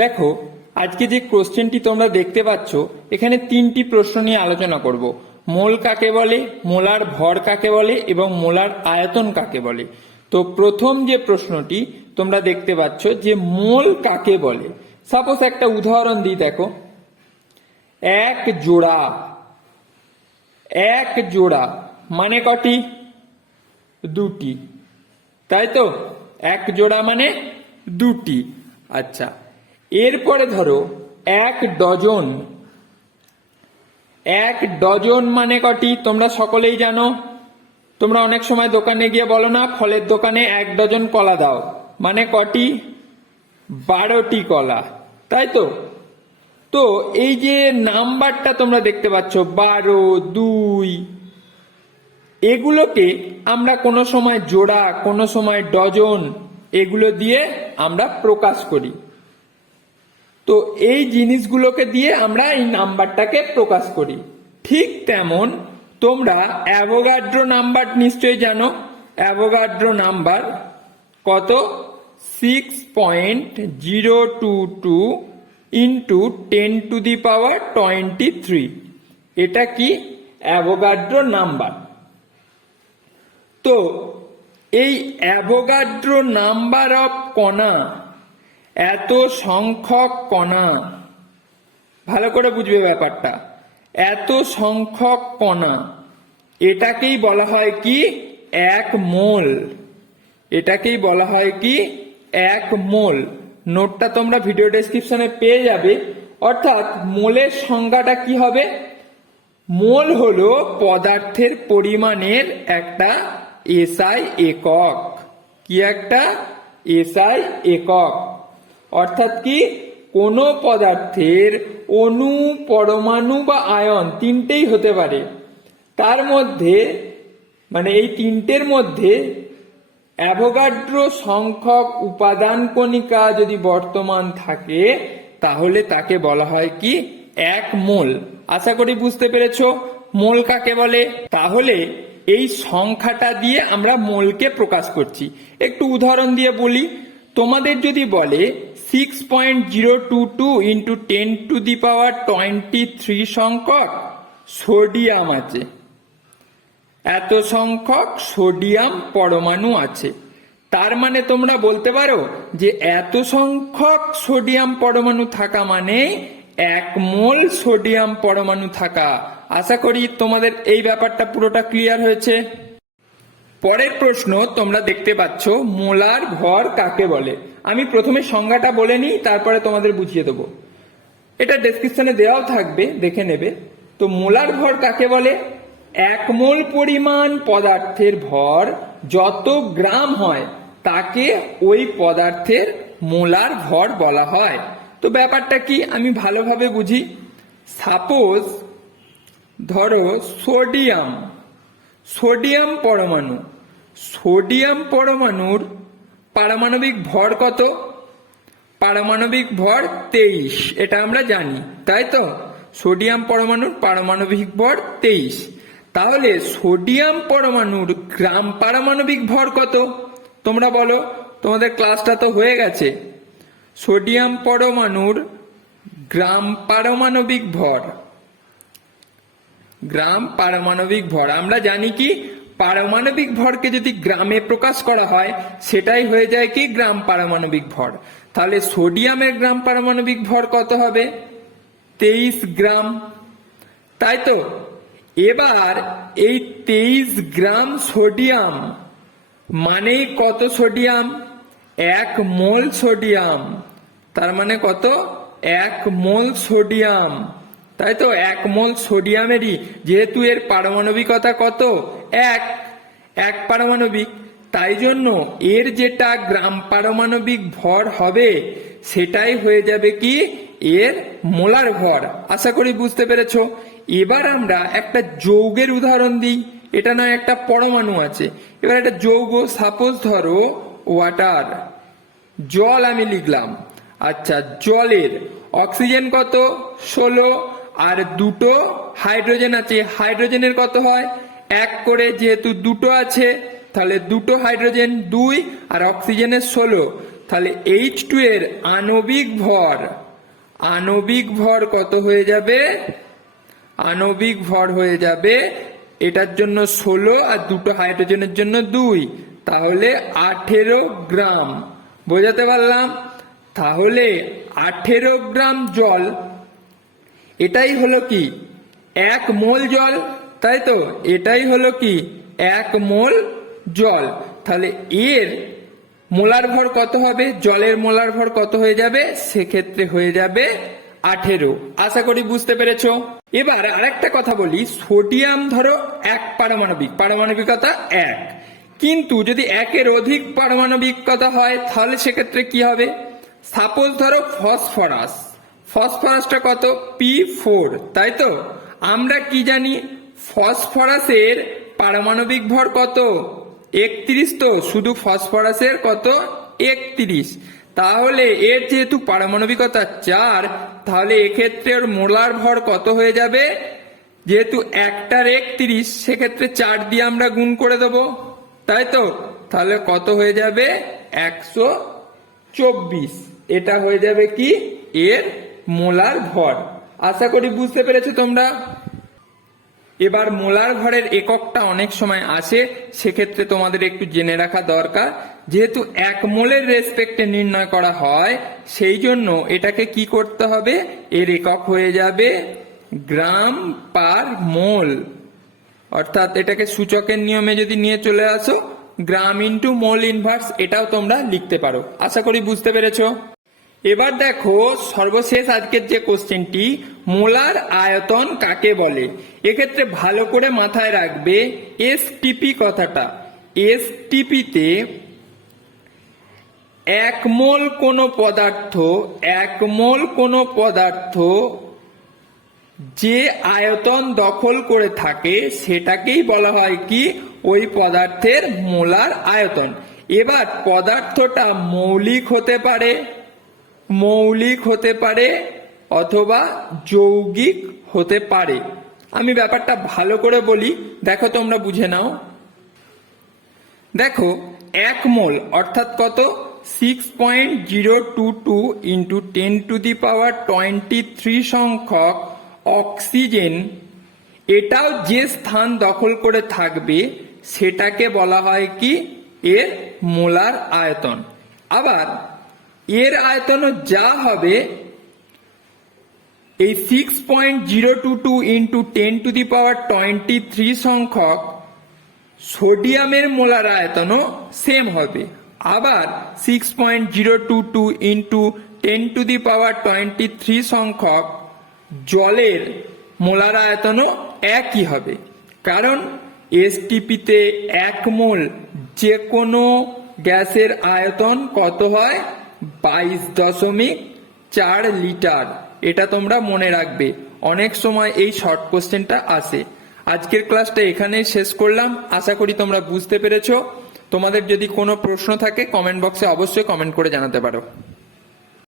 দেখো, আজকে যে কোশ্চেনটি তোমরা দেখতে পাচ্ছ, এখানে তিনটি প্রশ্ন নিয়ে আলোচনা করব। মোল কাকে বলে, মোলার ভর কাকে বলে এবং মোলার আয়তন কাকে বলে। তো প্রথম যে প্রশ্নটি তোমরা দেখতে পাচ্ছ যে মোল কাকে বলে। সাপোজ একটা উদাহরণ দিই, দেখো, এক জোড়া। এক জোড়া মানে কটি? দুটি, তাই তো? এক জোড়া মানে দুটি। আচ্ছা, এরপরে ধরো এক ডজন। এক ডজন মানে কটি? তোমরা সকলেই জানো। তোমরা অনেক সময় দোকানে গিয়ে বলো না, ফলের দোকানে এক ডজন কলা দাও, মানে কটি? 12টি কলা, তাই তো? তো এই যে নাম্বারটা তোমরা দেখতে পাচ্ছ 12, 2, এগুলোকে আমরা কোনো সময় জোড়া, কোনো সময় ডজন, এগুলো দিয়ে আমরা প্রকাশ করি। তো এই জিনিসগুলোকে দিয়ে আমরা এই নাম্বারটাকে প্রকাশ করি। ঠিক তেমন তোমরা অ্যাভোগাড্রো নাম্বার নিশ্চয়ই জানো। অ্যাভোগাড্রো নাম্বার কত? 6.022 ইন্টু 10⁻23। এটা কি? Avogadro number. তো এই অ্যাভোগাড্রো নাম্বার অফ কণা, এত সংখ্যক কণা, ভালো করে বুঝবে ব্যাপারটা, এত সংখ্যক কণা, এটাকেই বলা হয় কি? এক মোল। এটাকেই বলা হয় কি? এক মোল। নোটটা তোমরা ভিডিও ডেসক্রিপশনে পেয়ে যাবে। অর্থাৎ মোলের সংজ্ঞাটা কি হবে? মোল হলো পদার্থের পরিমাণের একটা এসআই একক। কি একটা? এসআই একক। অর্থাৎ কি? কোনো পদার্থের অণু, পরমাণু বা আয়ন তিনটেই হতে পারে। তার মধ্যে মানে এই তিনটের মধ্যে অ্যাভোগাড্রো সংখ্যক উপাদান কণিকা যদি বর্তমান থাকে, তাহলে তাকে বলা হয় কি? এক মোল। আশা করি বুঝতে পেরেছো মোল কাকে বলে। তাহলে এই সংখ্যাটা দিয়ে আমরা মোলকে প্রকাশ করছি। একটু উদাহরণ দিয়ে বলি, তোমাদের যদি বলে 6.022 ইন্টু 10⁻23 সংখ্যক সোডিয়াম আছে, এত সংখ্যক সোডিয়াম পরমাণু আছে, তার মানে তোমরা বলতে পারো যে এত সংখ্যক সোডিয়াম পরমাণু থাকা মানে এক মোল সোডিয়াম পরমাণু থাকা। আশা করি তোমাদের এই ব্যাপারটা পুরোটা ক্লিয়ার হয়েছে। পরের প্রশ্ন তোমরা দেখতে পাচ্ছ মোলার ভর কাকে বলে। আমি প্রথমে সংজ্ঞাটা বলে নিই, তারপরে তোমাদের বুঝিয়ে দেবো। এটা ডেসক্রিপশনে দেওয়াও থাকবে, দেখে নেবে। তো মোলার ভর কাকে বলে? এক মোল পরিমাণ পদার্থের ভর যত গ্রাম হয় তাকে ওই পদার্থের মোলার ভর বলা হয়। তো ব্যাপারটা কি আমি ভালোভাবে বুঝি। সাপোজ ধরো সোডিয়াম, সোডিয়াম পরমাণু, সোডিয়াম পরমাণুর পারমাণবিক ভর কত? পারমাণবিক ভর 23, এটা আমরা জানি, তাই তো? সোডিয়াম পরমাণুর পারমাণবিক ভর 23। তাহলে সোডিয়াম পরমাণুর গ্রাম পারমাণবিক ভর কত? তোমরা বলো, তোমাদের ক্লাসটা তো হয়ে গেছে। সোডিয়াম পরমাণুর গ্রাম পারমাণবিক ভর, গ্রাম পারমাণবিক ভর আমরা জানি কি? পারমাণবিক ভরকে যদি গ্রামে প্রকাশ করা হয় সেটাই হয়ে যায় কি? গ্রাম পারমাণবিক ভর। তাহলে সোডিয়ামের গ্রাম পারমাণবিক ভর কত হবে? 23 গ্রাম, তাই তো? এবার এই 23 গ্রাম সোডিয়াম মানেই কত সোডিয়াম? এক মোল সোডিয়াম। তার মানে কত? এক মোল সোডিয়াম, তাই তো? এক মোল সোডিয়ামেরই যেহেতু এর পারমাণবিকতা কত? এক পারমাণবিক, তাই জন্য এর যেটা গ্রাম পারমাণবিক ভর হবে সেটাই হয়ে যাবে কি? এর মোলার ভর। আশা করি বুঝতে পেরেছো। এবার আমরা একটা যৌগের উদাহরণ দিই। এটা নয় একটা পরমাণু আছে, এবার একটা যৌগ, সাপোজ ধরো ওয়াটার, জল আমি লিখলাম। আচ্ছা, জলের অক্সিজেন কত? 16, আর দুটো হাইড্রোজেন আছে। হাইড্রোজেনের কত হয়? 1 করে, যেহেতু দুটো আছে তাহলে দুটো হাইড্রোজেন 2, আর অক্সিজেনের 16। তাহলে H2 এর আণবিক ভর কত হয়ে যাবে? আণবিক ভর হয়ে যাবে, এটার জন্য 16 আর দুটো হাইড্রোজেনের জন্য 2, তাহলে 18 গ্রাম। বোঝাতে পারলাম? তাহলে 18 গ্রাম জল, এটাই হলো কি 1 মোল জল, তাই তো? এটাই হলো কি 1 মোল জল। তাহলে এর মোলার ভর কত হবে? জলের মোলার ভর কত হয়ে যাবে? সেক্ষেত্রে হয়ে যাবে 18। আশা করি বুঝতে পেরেছো। এবার আরেকটা কথা বলি, সোডিয়াম ধরো 1 পারমাণবিকতা 1, কিন্তু যদি 1-এর অধিক পারমাণবিকতা হয় তাহলে সেক্ষেত্রে কি হবে? সাপোজ ধরো ফসফরাসটা কত? P4, তাই তো? আমরা কি জানি ফসফরাসের পারমাণবিক ভর কত? 31, তো শুধু ফসফরাসের কত? 31। তাহলে এর যেহেতু পারমাণবিকতা 4, তাহলে এক্ষেত্রে ওর মোলার ভর কত হয়ে যাবে? যেহেতু একটার 31, সেক্ষেত্রে 4 দিয়ে আমরা গুণ করে দেবো, তাই তো? তাহলে কত হয়ে যাবে? 124। এটা হয়ে যাবে কি এর মোলার ভর। আশা করি বুঝতে পেরেছো তোমরা। এবার মোলার ভরের এককটা অনেক সময় আসে, সেক্ষেত্রে তোমাদের একটু জেনে রাখা দরকার। যেহেতু 1 মোলের রেসপেক্টে নির্ণয় করা হয়, সেই জন্য এটাকে কি করতে হবে? এর একক হয়ে যাবে গ্রাম পার মোল, অর্থাৎ এটাকে সূচকের নিয়মে যদি নিয়ে চলে আসো, গ্রাম ইন্টু মোল ইনভার্স, এটাও তোমরা লিখতে পারো। আশা করি বুঝতে পেরেছো। এবার দেখো সর্বশেষ আজকের যে কোশ্চেনটি, মোলার আয়তন কাকে বলে? এক্ষেত্রে ভালো করে মাথায় রাখবে এসটিপি কথাটা। এসটিপিতে 1 মোল কোনো পদার্থ যে আয়তন দখল করে থাকে সেটাকেই বলা হয় কি ওই পদার্থের মোলার আয়তন। এবার পদার্থটা মৌলিক হতে পারে অথবা যৌগিক হতে পারে। আমি ব্যাপারটা ভালো করে বলি, দেখো তোমরা বুঝে নাও। দেখো 1 মোল অর্থাৎ কত? 6.022 ইন্টু 10⁻23 সংখ্যক অক্সিজেন, এটাও যে স্থান দখল করে থাকবে সেটাকে বলা হয় কি এর মোলার আয়তন। আবার এর আয়তনও যা হবে, এই 6.022 ইন্টু 10⁻23 সংখ্যক সোডিয়ামের মোলার আয়তনও সেম হবে। আবার 6.022 ইন্টু 10⁻23 সংখ্যক জলের মোলার আয়তনও একই হবে, কারণ এসটিপিতে 1 মোল যে কোনো গ্যাসের আয়তন কত হয়? 22.4 লিটার। এটা তোমরা মনে রাখবে, অনেক সময় এই শর্ট কোশ্চেনটা আসে। আজকের ক্লাসটা এখানেই শেষ করলাম, আশা করি তোমরা বুঝতে পেরেছো। তোমাদের যদি কোনো প্রশ্ন থাকে কমেন্ট বক্সে অবশ্যই কমেন্ট করে জানাতে পারো।